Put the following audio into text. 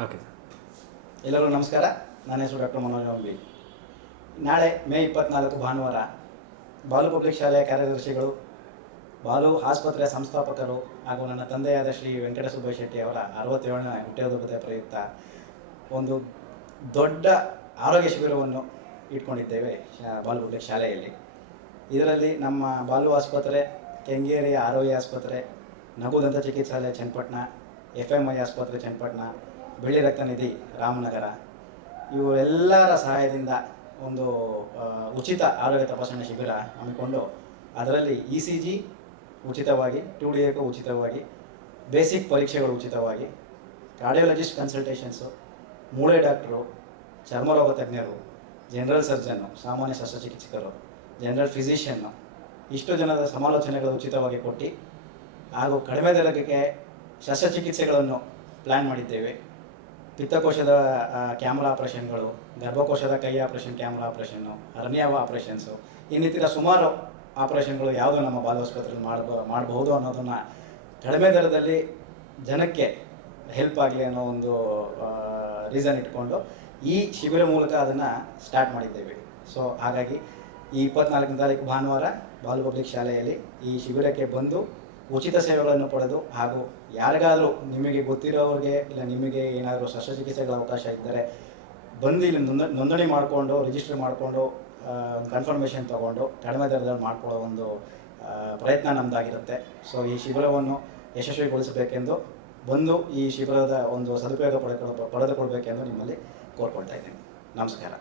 Okay. ಎಲ್ಲರೂ ನಮಸ್ಕಾರ. ನನ್ನ ಹೆಸರು ಡಾಕ್ಟರ್ ಮನೋಜ್ ಅಂಬಿ. ನಾಳೆ ಮೇ 24 ಭಾನುವಾರ ಬಾಲು ಪಬ್ಲಿಕ್ ಶಾಲೆಯ ಕಾರ್ಯದರ್ಶಿಗಳು, ಬಾಲು ಆಸ್ಪತ್ರೆಯ ಸಂಸ್ಥಾಪಕರು ಹಾಗೂ ನನ್ನ ತಂದೆಯಾದ ಶ್ರೀ ವೆಂಕಟ ಸುಬ್ಬಯ್ಯ ಶೆಟ್ಟಿ ಅವರ 67ನೇ ಹುಟ್ಟುಹಬ್ಬದ ಪ್ರಯುಕ್ತ ಒಂದು ದೊಡ್ಡ ಆರೋಗ್ಯ ಶಿಬಿರವನ್ನು ಇಟ್ಕೊಂಡಿದ್ದೇವೆ ಬಾಲು ಪಬ್ಲಿಕ್ ಶಾಲೆಯಲ್ಲಿ. ಇದರಲ್ಲಿ ನಮ್ಮ ಬಾಲು ಆಸ್ಪತ್ರೆ, ಕೆಂಗೇರಿಯ ಆರೋಗ್ಯ ಆಸ್ಪತ್ರೆ, ನಗುದಂತ ಚಿಕಿತ್ಸಾಲಯ ಚನ್ನಪಟ್ಟಣ, FMI ಆಸ್ಪತ್ರೆ ಚನ್ನಪಟ್ಟಣ, ಬೆಳ್ಳಿ ರಕ್ತನಿಧಿ ರಾಮನಗರ ಇವೆಲ್ಲರ ಸಹಾಯದಿಂದ ಒಂದು ಉಚಿತ ಆರೋಗ್ಯ ತಪಾಸಣೆ ಶಿಬಿರ ಹಮ್ಮಿಕೊಂಡು ಅದರಲ್ಲಿ ECG ಉಚಿತವಾಗಿ, 2D ಎಕೋ ಉಚಿತವಾಗಿ, ಬೇಸಿಕ್ ಪರೀಕ್ಷೆಗಳು ಉಚಿತವಾಗಿ, ಕಾರ್ಡಿಯಾಲಜಿಸ್ಟ್ ಕನ್ಸಲ್ಟೇಷನ್ಸು, ಮೂಳೆ ಡಾಕ್ಟ್ರು, ಚರ್ಮರೋಗ ತಜ್ಞರು, ಜನರಲ್ ಸರ್ಜನ್ನು, ಸಾಮಾನ್ಯ ಶಸ್ತ್ರಚಿಕಿತ್ಸಕರು, ಜನರಲ್ ಫಿಸಿಷಿಯನ್ನು ಇಷ್ಟು ಜನರ ಸಮಾಲೋಚನೆಗಳು ಉಚಿತವಾಗಿ ಕೊಟ್ಟು ಹಾಗೂ ಕಡಿಮೆ ದರಕ್ಕೆ ಶಸ್ತ್ರಚಿಕಿತ್ಸೆಗಳನ್ನು ಪ್ಲ್ಯಾನ್ ಮಾಡಿದ್ದೇವೆ. ಪಿತ್ತಕೋಶದ ಕ್ಯಾಮ್ರಾ ಆಪ್ರೇಷನ್ಗಳು, ಗರ್ಭಕೋಶದ ಕೈ ಆಪ್ರೇಷನ್, ಕ್ಯಾಮ್ರಾ ಆಪ್ರೇಷನ್ನು, ಹರ್ನಿಯಾವ ಆಪ್ರೇಷನ್ಸು, ಇನ್ನಿತರ ಸುಮಾರು ಆಪ್ರೇಷನ್ಗಳು ಯಾವುದು ನಮ್ಮ ಬಾಲು ಆಸ್ಪತ್ರೆಯಲ್ಲಿ ಮಾಡಬಹುದು ಅನ್ನೋದನ್ನು ಕಡಿಮೆ ದರದಲ್ಲಿ ಜನಕ್ಕೆ ಹೆಲ್ಪ್ ಆಗಲಿ ಅನ್ನೋ ಒಂದು ರೀಸನ್ ಇಟ್ಕೊಂಡು ಈ ಶಿಬಿರ ಮೂಲಕ ಅದನ್ನು ಸ್ಟಾರ್ಟ್ ಮಾಡಿದ್ದೇವೆ. ಸೊ ಹಾಗಾಗಿ ಈ 24ನೇ ತಾರೀಕು ಭಾನುವಾರ ಬಾಲು ಪಬ್ಲಿಕ್ ಶಾಲೆಯಲ್ಲಿ ಈ ಶಿಬಿರಕ್ಕೆ ಬಂದು ಉಚಿತ ಸೇವೆಗಳನ್ನು ಪಡೆದು ಹಾಗೂ ಯಾರಿಗಾದರೂ ನಿಮಗೆ ಗೊತ್ತಿರೋರಿಗೆ ಇಲ್ಲ ನಿಮಗೆ ಏನಾದರೂ ಶಸ್ತ್ರಚಿಕಿತ್ಸೆಗಳ ಅವಕಾಶ ಇದ್ದರೆ ಬಂದು ಇಲ್ಲಿ ನೋಂದಣಿ ಮಾಡಿಕೊಂಡು ರಿಜಿಸ್ಟರ್ ಮಾಡಿಕೊಂಡು ಕನ್ಫರ್ಮೇಷನ್ ತೊಗೊಂಡು ಕಡಿಮೆ ದರದಲ್ಲಿ ಮಾಡ್ಕೊಳ್ಳೋ ಒಂದು ಪ್ರಯತ್ನ ನಮ್ಮದಾಗಿರುತ್ತೆ. ಸೊ ಈ ಶಿಬಿರವನ್ನು ಯಶಸ್ವಿಗೊಳಿಸಬೇಕೆಂದು ಬಂದು ಈ ಶಿಬಿರದ ಒಂದು ಸದುಪಯೋಗ ಪಡೆದುಕೊಳ್ಬೇಕೆಂದು ನಿಮ್ಮಲ್ಲಿ ಕೋರ್ಕೊಳ್ತಾ ಇದ್ದೀನಿ. ನಮಸ್ಕಾರ.